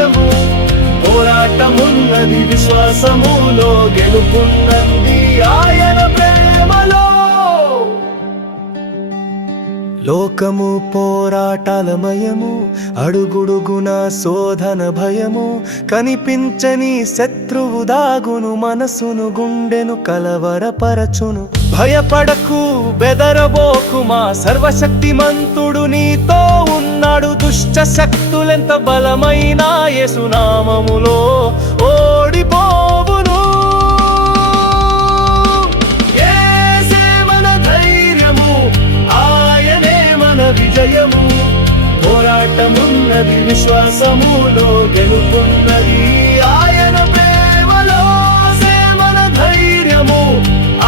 ధైర్యము, పోరాటమున్నది విశ్వాసములో, గెలుపున్నది ఆయన ప్రేమలో. లోకము పోరాటాలమయము, అడుగుడుగున శోధన భయము, కనిపించని శత్రువు దాగును, మనసును గుండెను కలవరపరచును. భయపడకు బెదరబోకు, మా సర్వశక్తిమంతుడు నీతో ఉన్నాడు. దుష్ట శక్తులెంత బలమైన యేసునామములో ఓడిపోవును. యేసే మన ధైర్యము, ఆయనే మన విజయము, పోరాటమున్నది విశ్వాసములో, గెలుపున్నది ఆయన ప్రేమలో. యేసే మన ధైర్యము,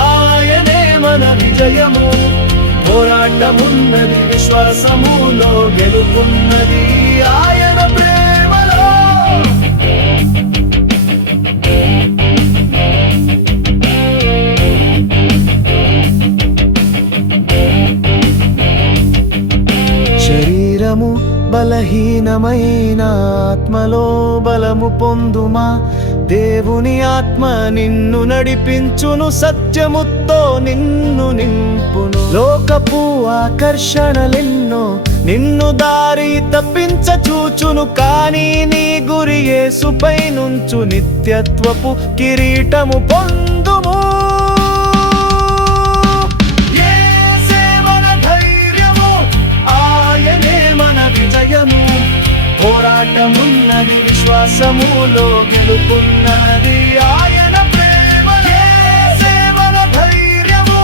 ఆయనే మన విజయము, పోరాటమున్నది విశ్వాసములో, గెలుపున్నది ఆయన ప్రేమలో. శరీరము బలహీనమైన, ఆత్మలో బలము పొందుమా. దేవుని ఆత్మ నిన్ను నడిపించును, సత్యముతో నిన్ను నింపును. లోకపు ఆకర్షణలెన్నో నిన్ను దారి తప్పించ చూచును, కానీ నీ గురి యేసుపై నుంచు, నిత్యత్వపు కిరీటము పొందుము. యేసే మన ధైర్యము, ఆయనే మన విజయము, పోరాటమున్నది విశ్వాసములో, గెలుపున్నది ఆయన ప్రేమలో. యేసే మన ధైర్యము,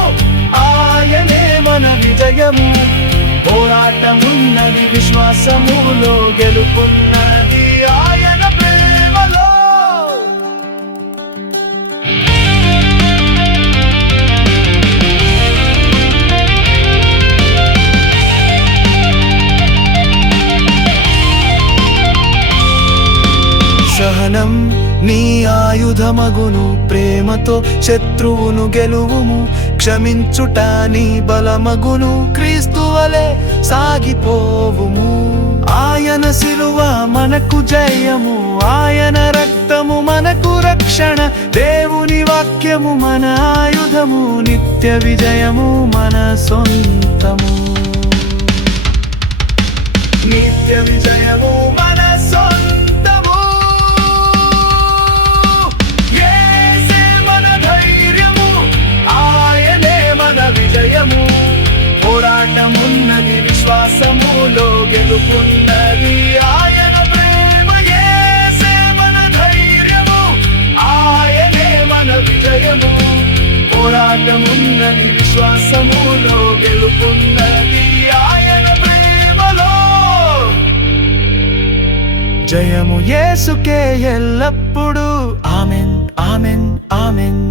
ఆయనే మన విజయము, పోరాటమున్నది విశ్వాసములో, గెలుపున్నది ఆయన ప్రేమలో. సహనం నీ ఆయుధమగును, ప్రేమతో శత్రువును గెలువుము. క్షమించుట నీ బలమగును, క్రీస్తు వలె సాగిపోవుము. ఆయన శిలువ మనకు జయము, ఆయన రక్తము మనకు రక్షణ. దేవుని వాక్యము మన ఆయుధము, నిత్య విజయము మన సొంతము. నిత్య విజయము మన సొంతము. యేసే మన ధైర్యము, ఆయనే మన విజయము, పోరాటమున్నది విశ్వాసములో, గెలుపున్నది ఆయన ప్రేమ. యేసే మన ధైర్యము, ఆయనే మన విజయము, పోరాటమున్నది విశ్వాసములో, గెలుపున్నది ఆయన ప్రేమలో. జయము యేసుకే ఎల్లప్పుడు. Amen, amen, amen.